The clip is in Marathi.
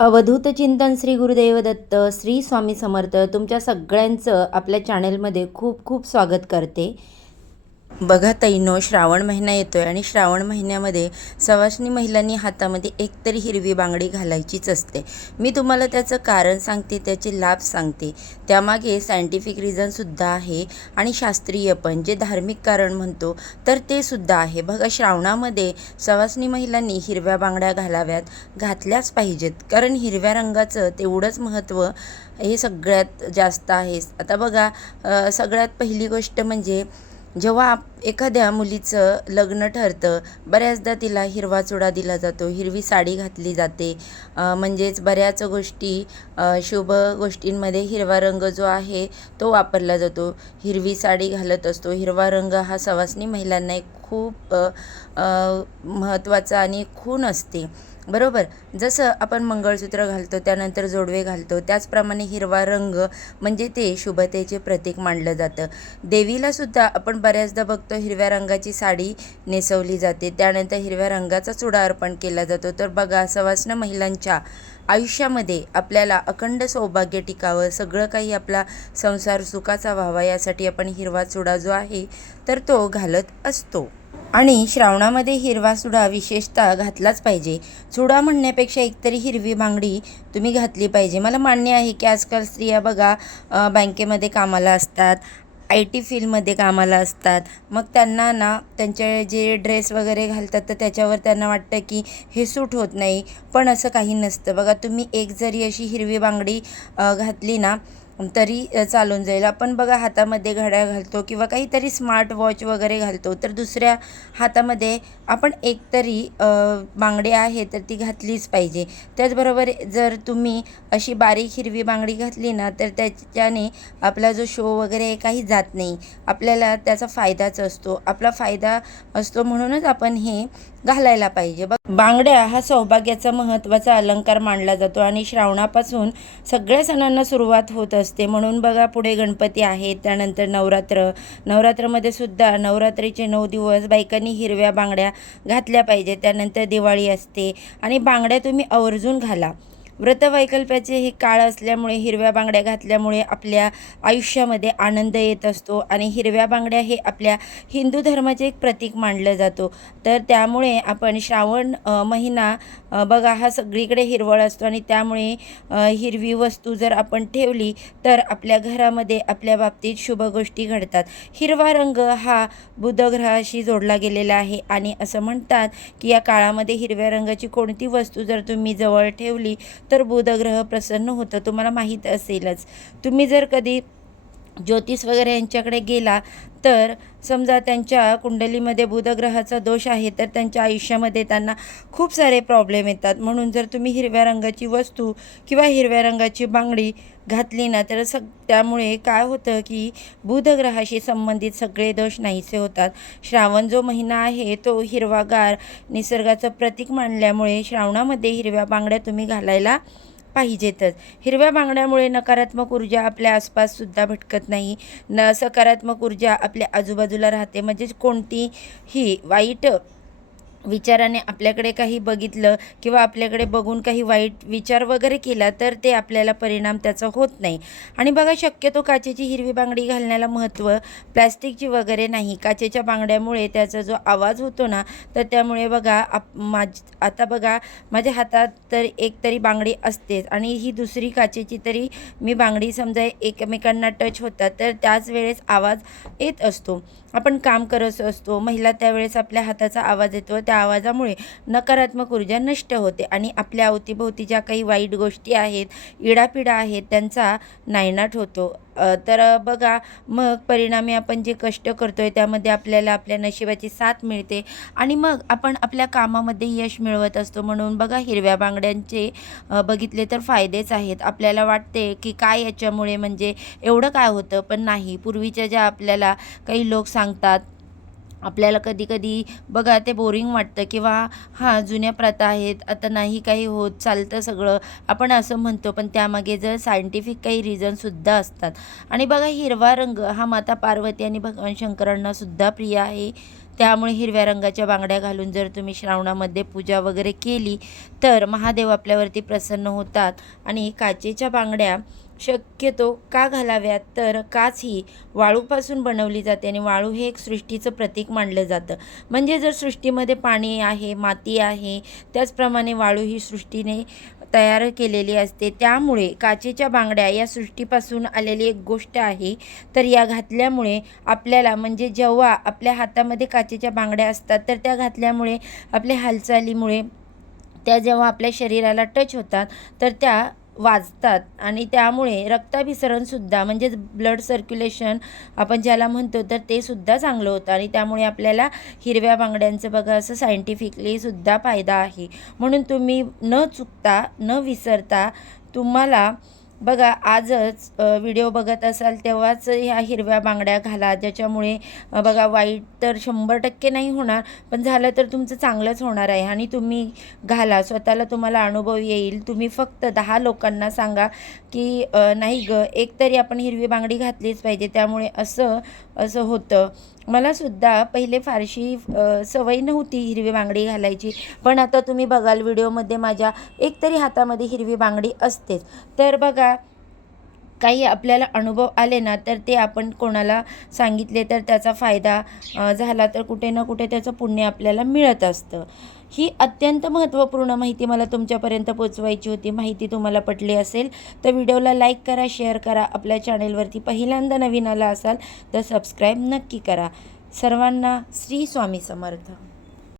अवधूत चिंतन श्री गुरुदेव दत्त श्री स्वामी समर्थ तुमच्या सगळ्यांचं आपल्या चॅनेलमध्ये खूप खूप स्वागत करते. बघा ताईंनो, श्रावण महिना येतोय आणि श्रावण महिन्यामध्ये सवाष्णी महिलांनी हातामध्ये एकतरी हिरवी बांगडी घालायचीच असते. मी तुम्हाला त्याचं कारण सांगते, त्याचे लाभ सांगते. त्यामागे सायंटिफिक रिझनसुद्धा आहे आणि शास्त्रीय पण, जे धार्मिक कारण म्हणतो तर ते सुद्धा आहे. बघा, श्रावणामध्ये सवाष्णी महिलांनी हिरव्या बांगड्या घातल्याच पाहिजेत, कारण हिरव्या रंगाचं तेवढंच महत्त्व हे सगळ्यात जास्त आहे. आता बघा, सगळ्यात पहिली गोष्ट म्हणजे जेव्हा एखाद्या मुलीचं लग्न ठरतं, बऱ्याचदा तिला हिरवा चुडा दिला जातो, हिरवी साडी घातली जाते. म्हणजेच बऱ्याच गोष्टी, शुभ गोष्टींमध्ये हिरवा रंग जो आहे तो वापरला जातो. हिरवी साडी घालत असतो. हिरवा रंग हा सवाष्णी महिलांना एक खूप महत्त्वाचा आणि खूण असते, बरोबर. जसं आपण मंगळसूत्र घालतो, त्यानंतर जोडवे घालतो, त्याचप्रमाणे हिरवा रंग म्हणजे ते शुभतेचे प्रतीक मानलं जातं. देवीलासुद्धा आपण बऱ्याचदा बघतो हिरव्या रंगाची साडी नेसवली जाते, त्यानंतर हिरव्या रंगाचा चुडा अर्पण केला जातो. तर बघा, सवाष्ण महिलांच्या आयुष्यामध्ये आपल्याला अखंड सौभाग्य टिकावं, सगळं काही आपला संसार सुखाचा व्हावा, यासाठी आपण हिरवा चुडा जो आहे तर तो घालत असतो. आणि श्रावणामध्ये हिरवा चुडा विशेषतः घातलाच पाहिजे. चुडा म्हणण्यापेक्षा एकतरी हिरवी बांगडी तुम्ही घातली पाहिजे. मला मान्य आहे की आजकाल स्त्रिया बघा, बँकेमध्ये कामाला असतात, IT फील्डमध्ये कामाला असतात. मग त्यांना ना त्यांचे जे ड्रेस वगैरे घालतात तर त्याच्यावर त्यांना वाटतं की हे सूट होत नाही, पण असं काही नसतं. बघा, तुम्ही एक जरी अशी हिरवी बांगडी घातली ना तरी चालून जाईल. आपण बघा, हातामध्ये घड्याळ घालतो किंवा काहीतरी स्मार्ट वॉच वगैरे घालतो, तर दुसऱ्या हातामध्ये आपण एकतरी बांगडी आहे तर ती घातलीच पाहिजे. त्याचबरोबर जर तुम्ही अशी बारीक हिरवी बांगडी घातली ना तर त्याच्याने आपला जो शो वगैरे काही जात नाही, आपल्याला त्याचा फायदाच असतो. आपला फायदा असतो म्हणूनच आपण हे घालायला पाहिजे. बांगड्या हा सौभाग्याचा महत्त्वाचा अलंकार मानला जातो आणि श्रावणापासून सगळ्या सणांना सुरुवात होत असते. म्हणून बघा, पुढे गणपती आहेत, त्यानंतर नवरात्रमध्ये सुद्धा नवरात्रीचे 9 दिवस बायकांनी हिरव्या बांगड्या घातल्या पाहिजे. त्यानंतर दिवाळी असते आणि बांगड्या तुम्ही आवर्जून घाला. व्रतवैकल्पाचे हे काळ असल्यामुळे हिरव्या बांगड्या घातल्यामुळे आपल्या आयुष्यामध्ये आनंद येत असतो आणि हिरव्या बांगड्या हे आपल्या हिंदू धर्माचे एक प्रतीक मानलं जातो. तर त्यामुळे आपण श्रावण महिना बघा, हा सगळीकडे हिरवळ असतो आणि त्यामुळे हिरवी वस्तू जर आपण ठेवली तर आपल्या घरामध्ये आपल्या बाबतीत शुभ गोष्टी घडतात. हिरवा रंग हा बुधग्रहाशी जोडला गेलेला आहे आणि असं म्हणतात की या काळामध्ये हिरव्या रंगाची कोणती वस्तू जर तुम्ही जवळ ठेवली तर बुधग्रह प्रसन्न होतं. तुम्हाला माहीत असेलच. तुम्ही जर कधी ज्योतिष वगैरे यांच्याकडे गेला तर समजा त्यांच्या कुंडलीमध्ये बुधग्रहाचा दोष आहे तर त्यांच्या आयुष्यामध्ये त्यांना खूप सारे प्रॉब्लेम येतात. म्हणून जर तुम्ही हिरव्या रंगाची वस्तू किंवा हिरव्या रंगाची बांगडी घातली ना तर त्यामुळे काय होतं की बुधग्रहाशी संबंधित सगळे दोष नाहीसे होतात. श्रावण जो महिना आहे तो हिरवागार निसर्गाचं प्रतीक मानल्यामुळे श्रावणामध्ये हिरव्या बांगड्या तुम्ही घालायला पाहिजेतच. हिरव्या बांगड्यामुळे नकारात्मक ऊर्जा आपल्या आसपाससुद्धा भटकत नाही, सकारात्मक ऊर्जा आपल्या आजूबाजूला राहते. म्हणजेच कोणतीही वाईट विचाराने आपल्याकडे काही बघितलं किंवा आपल्याकडे बघून काही वाईट विचार वगैरे केला तर ते आपल्याला परिणाम त्याचा होत नाही. आणि बघा, शक्यतो काचेची हिरवी बांगडी घालण्याला महत्त्व, प्लॅस्टिकची वगैरे नाही. काचेच्या बांगड्यामुळे त्याचा जो आवाज होतो ना तर त्यामुळे बघा, आता बघा, माझ्या हातात तर एक तरी बांगडी असतेच आणि ही दुसरी काचेची तरी मी बांगडी समजा एकमेकांना टच होतात तर त्याच वेळेस आवाज येत असतो. आपण काम करत असतो, महिला त्यावेळेस आपल्या हाताचा आवाज येतो, त्या आवाजामुळे नकारात्मक ऊर्जा नष्ट होते आणि आपल्या अवतीभोवती ज्या काही वाईट गोष्टी आहेत, इडापिडा आहेत, त्यांचा नायनाट होतो. तर बघा, मग परिणामी आपण जे कष्ट करतो आहे त्यामध्ये आपल्याला आपल्या नशिबाची साथ मिळते आणि मग आपण आपल्या कामामध्ये यश मिळवत असतो. म्हणून बघा, हिरव्या बांगड्यांचे बघितले तर फायदेच आहेत. आपल्याला वाटते की काय याच्यामुळे, म्हणजे एवढं काय होतं, पण नाही. पूर्वीच्या ज्या आपल्याला काही लोक सांगतात, आपल्याला कधी-कधी बघा ते बोरिंग वाटतं किंवा हां, जुन्या प्रथा आहेत, आता नाही काही होत, चालतं सगळं, आपण असं म्हणतो. पण त्यामागे जर सायंटिफिक काही रिझनसुद्धा असतात. आणि बघा, हिरवा रंग हा माता पार्वती आणि भगवान शंकरांनासुद्धा प्रिय आहे. त्यामुळे हिरव्या रंगाच्या बांगड्या घालून जर तुम्ही श्रावणामध्ये पूजा वगैरे केली तर महादेव आपल्यावरती प्रसन्न होतात. आणि काचेच्या बांगड्या शक्यतो का घालाव्यात, तर काच ही वाळूपासून बनवली जाते आणि वाळू हे एक सृष्टीचं प्रतीक मानलं जातं. म्हणजे जर सृष्टीमध्ये पाणी आहे, माती आहे, त्याचप्रमाणे वाळू ही सृष्टीने तयार केलेली असते. त्यामुळे काचेच्या बांगड्या या सृष्टीपासून आलेली एक गोष्ट आहे. तर या घातल्यामुळे आपल्याला, म्हणजे जेव्हा आपल्या हातामध्ये काचेच्या बांगड्या असतात तर त्या घातल्यामुळे आपल्या हालचालीमुळे त्या जेव्हा आपल्या शरीराला टच होतात तर त्या वाजतात आणि त्यामुळे रक्ताभिसरणसुद्धा, म्हणजेच ब्लड सर्क्युलेशन आपण ज्याला म्हणतो, तर ते सुद्धा चांगलं होतं. आणि त्यामुळे आपल्याला हिरव्या बांगड्यांचं बघा असं सायंटिफिकलीसुद्धा फायदा आहे. म्हणून तुम्ही न चुकता, न विसरता, तुम्हाला बघा आजच व्हिडिओ बघत असाल तेव्हाच ह्या हिरव्या बांगड्या घाला, ज्याच्यामुळे बघा वाईट तर 100% नाही होणार, पण झालं तर तुमचं चांगलंच होणार आहे. आणि तुम्ही घाला, स्वतःला तुम्हाला अनुभव येईल. तुम्ही फक्त 10 लोकांना सांगा की नाही ग, एक तरी आपण हिरवी बांगडी घातलीच पाहिजे. त्यामुळे असं असं होतं. मलासुद्धा पहिले फारशी सवय नव्हती हिरवी बांगडी घालायची, पण आता तुम्ही बघाल व्हिडिओमध्ये माझ्या एकतरी हातामध्ये हिरवी बांगडी असतेच. तर बघा, काही आपल्याला अनुभव आले ना तर ते आपण कोणाला सांगितले तर त्याचा फायदा झाला तर कुठे ना कुठे त्याचं पुण्य आपल्याला मिळत असतं. ही अत्यंत महत्त्वपूर्ण माहिती मला तुमच्यापर्यंत पोचवायची होती. माहिती तुम्हाला पटली असेल तर व्हिडिओला लाईक करा, शेअर करा. आपल्या चॅनेलवरती पहिल्यांदा नवीन आला असाल तर सबस्क्राईब नक्की करा. सर्वांना श्री स्वामी समर्थ.